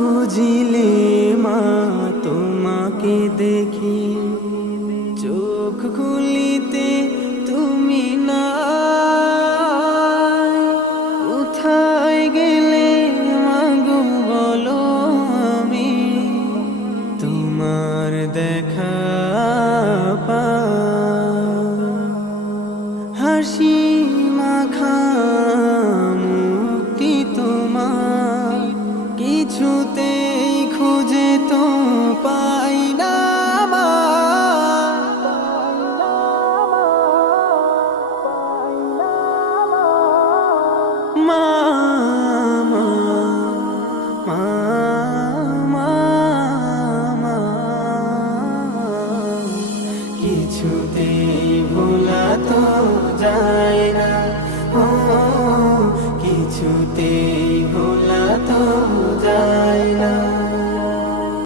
বুঝিলে মা তোমাকে দেখি, চোখ খুলিতে তুমি না, কোথায় গেলে মাগো বলো, আমি তোমার দেখা পাই। হাসি মাখা মুক্তি তোমার কিছুতেই খুঁজে তো পাই না মা। মা, মা, মা, মা, মা, কিছুতেই ভোলা তো যায় না, ও কিছুতেই ভোলা তো যায় না।